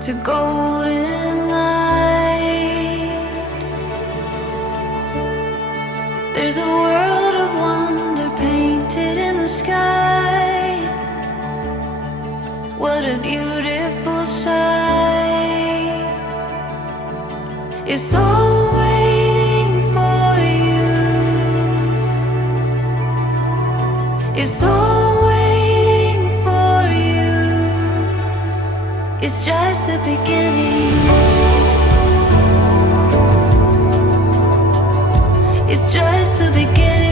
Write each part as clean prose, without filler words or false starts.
to golden light. There's a world of wonder painted in the sky. What a beautiful sight. It's all waiting for you. It's all waiting for you. It's just the beginning. It's just the beginning.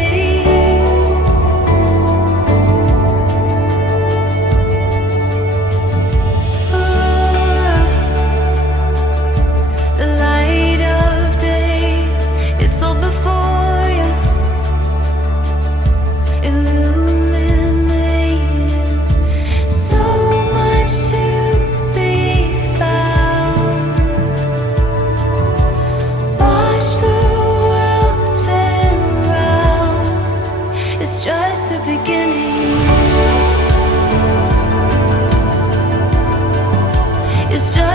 Aurora, the light of day, it's all before you, illuminated. So much to be found. Watch the world spin round. It's just the beginning. It's just